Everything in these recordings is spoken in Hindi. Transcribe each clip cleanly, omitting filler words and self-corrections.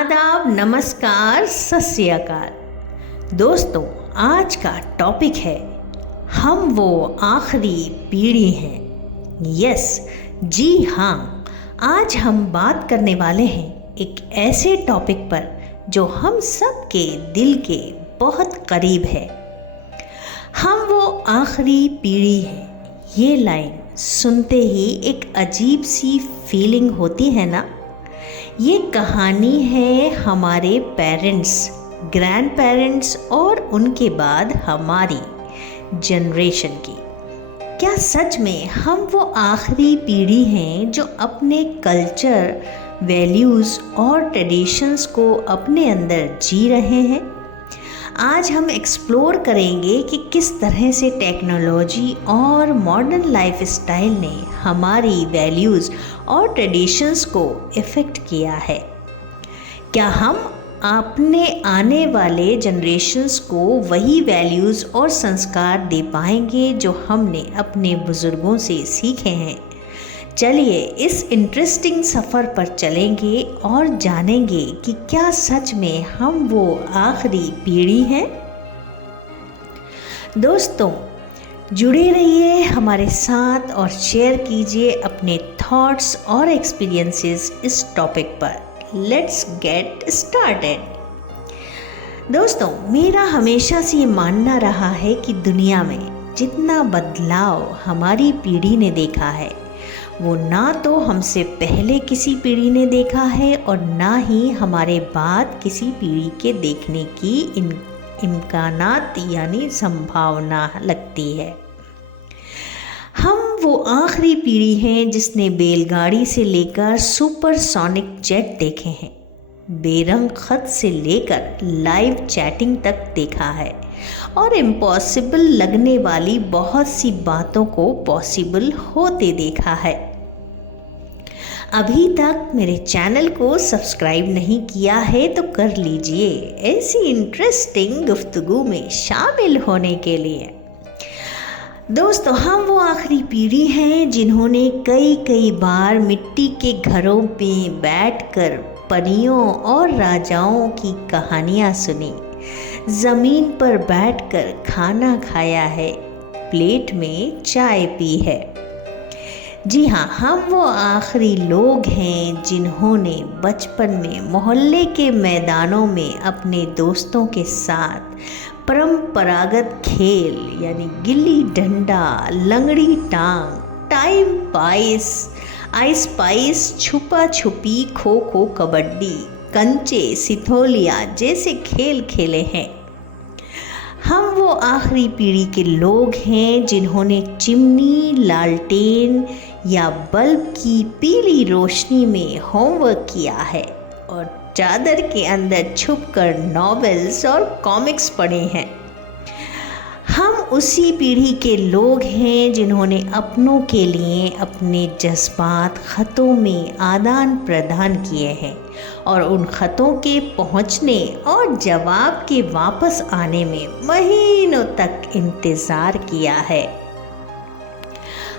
आदाब, नमस्कार, सत श्री अकाल। दोस्तों, आज का टॉपिक है हम वो आखिरी पीढ़ी हैं। यस, जी हाँ, आज हम बात करने वाले हैं एक ऐसे टॉपिक पर जो हम सब के दिल के बहुत करीब है। हम वो आखिरी पीढ़ी हैं। ये लाइन सुनते ही एक अजीब सी फीलिंग होती है ना। ये कहानी है हमारे पेरेंट्स, ग्रैंड पेरेंट्स और उनके बाद हमारी जनरेशन की। क्या सच में हम वो आखिरी पीढ़ी हैं जो अपने कल्चर, वैल्यूज़ और ट्रेडिशंस को अपने अंदर जी रहे हैं? आज हम एक्सप्लोर करेंगे कि किस तरह से टेक्नोलॉजी और मॉडर्न लाइफस्टाइल ने हमारी वैल्यूज़ और ट्रेडिशंस को इफ़ेक्ट किया है। क्या हम अपने आने वाले जनरेशन्स को वही वैल्यूज़ और संस्कार दे पाएंगे जो हमने अपने बुज़ुर्गों से सीखे हैं? चलिए इस इंटरेस्टिंग सफ़र पर चलेंगे और जानेंगे कि क्या सच में हम वो आखिरी पीढ़ी हैं। दोस्तों, जुड़े रहिए हमारे साथ और शेयर कीजिए अपने थॉट्स और एक्सपीरियंसेस इस टॉपिक पर। Let's get started. दोस्तों, मेरा हमेशा से ये मानना रहा है कि दुनिया में जितना बदलाव हमारी पीढ़ी ने देखा है वो ना तो हमसे पहले किसी पीढ़ी ने देखा है और ना ही हमारे बाद किसी पीढ़ी के देखने की इम्कानात यानी संभावना लगती है। हम वो आखिरी पीढ़ी हैं जिसने बैलगाड़ी से लेकर सुपरसोनिक जेट देखे हैं, बेरंग खत से लेकर लाइव चैटिंग तक देखा है और इम्पॉसिबल लगने वाली बहुत सी बातों को पॉसिबल होते देखा है। अभी तक मेरे चैनल को सब्सक्राइब नहीं किया है तो कर लीजिए ऐसी इंटरेस्टिंग गुफ्तगू में शामिल होने के लिए। दोस्तों, हम वो आखिरी पीढ़ी हैं जिन्होंने कई बार मिट्टी के घरों में बैठकर परियों और राजाओं की कहानियाँ सुनी, ज़मीन पर बैठकर खाना खाया है, प्लेट में चाय पी है। जी हाँ, हम वो आखिरी लोग हैं जिन्होंने बचपन में मोहल्ले के मैदानों में अपने दोस्तों के साथ परंपरागत खेल यानी गिल्ली डंडा, लंगड़ी टांग, टाइम पाइस, आइस पाइस, छुपा छुपी, खो खो, कबड्डी, कंचे, सिथोलिया जैसे खेल खेले हैं। हम वो आखिरी पीढ़ी के लोग हैं जिन्होंने चिमनी, लालटेन या बल्ब की पीली रोशनी में होमवर्क किया है और चादर के अंदर छुपकर नॉवेल्स और कॉमिक्स पढ़े हैं। हम उसी पीढ़ी के लोग हैं जिन्होंने अपनों के लिए अपने जज्बात खतों में आदान प्रदान किए हैं और उन खतों के पहुंचने और जवाब के वापस आने में महीनों तक इंतज़ार किया है।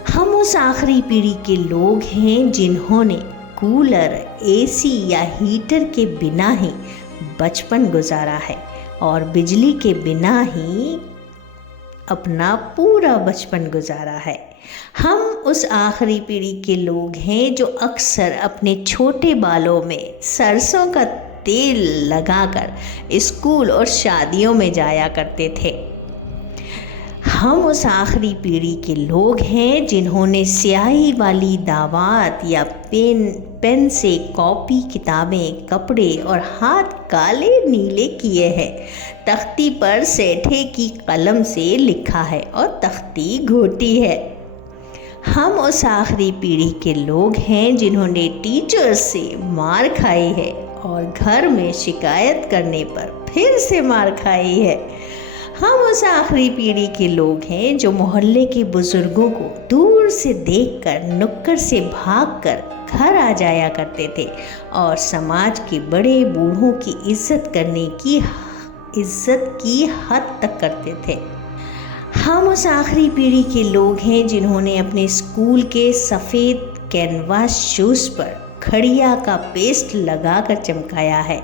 हम उस आखिरी पीढ़ी के लोग हैं जिन्होंने कूलर, एसी या हीटर के बिना ही बचपन गुजारा है और बिजली के बिना ही अपना पूरा बचपन गुजारा है। हम उस आखिरी पीढ़ी के लोग हैं जो अक्सर अपने छोटे बालों में सरसों का तेल लगाकर स्कूल और शादियों में जाया करते थे। हम उस आखिरी पीढ़ी के लोग हैं जिन्होंने स्याही वाली दावात या पेन से कॉपी, किताबें, कपड़े और हाथ काले नीले किए हैं, तख्ती पर सेठे की कलम से लिखा है और तख्ती घोटी है। हम उस आखिरी पीढ़ी के लोग हैं जिन्होंने टीचर से मार खाई है और घर में शिकायत करने पर फिर से मार खाई है। हम उस आखिरी पीढ़ी के लोग हैं जो मोहल्ले के बुज़ुर्गों को दूर से देखकर नुक्कड़ से भागकर घर आ जाया करते थे और समाज के बड़े बूढ़ों की इज्जत की हद तक करते थे। हम उस आखिरी पीढ़ी के लोग हैं जिन्होंने अपने स्कूल के सफ़ेद कैनवास शूज़ पर खड़िया का पेस्ट लगाकर चमकाया है।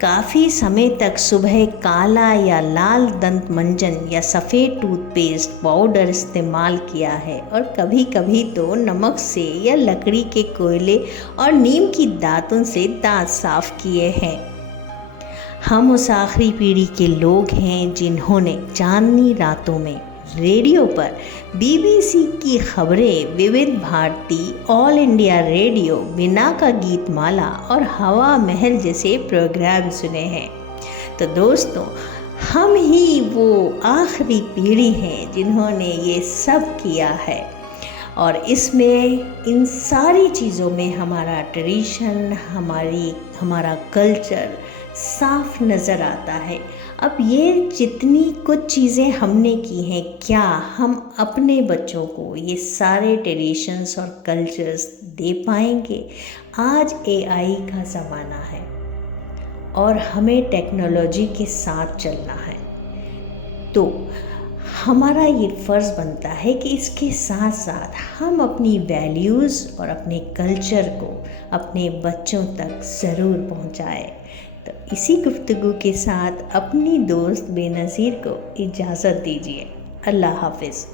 काफ़ी समय तक सुबह काला या लाल दंत मंजन या सफ़ेद टूथपेस्ट पाउडर इस्तेमाल किया है और कभी कभी तो नमक से या लकड़ी के कोयले और नीम की दातुन से दांत साफ किए हैं। हम उस आखिरी पीढ़ी के लोग हैं जिन्होंने चांदनी रातों में रेडियो पर BBC की खबरें, विविध भारती, ऑल इंडिया रेडियो, बिना का गीत माला और हवा महल जैसे प्रोग्राम सुने हैं। तो दोस्तों, हम ही वो आखिरी पीढ़ी हैं जिन्होंने ये सब किया है और इसमें इन सारी चीज़ों में हमारा ट्रेडिशन, हमारा कल्चर साफ नज़र आता है। अब ये जितनी कुछ चीज़ें हमने की हैं, क्या हम अपने बच्चों को ये सारे ट्रेडिशंस और कल्चर्स दे पाएंगे? आज AI का ज़माना है और हमें टेक्नोलॉजी के साथ चलना है, तो हमारा ये फ़र्ज़ बनता है कि इसके साथ साथ हम अपनी वैल्यूज़ और अपने कल्चर को अपने बच्चों तक ज़रूर पहुंचाएं। तो इसी गुफ्तगू के साथ अपनी दोस्त बेनज़ीर को इजाज़त दीजिए। अल्लाह हाफ़िज़।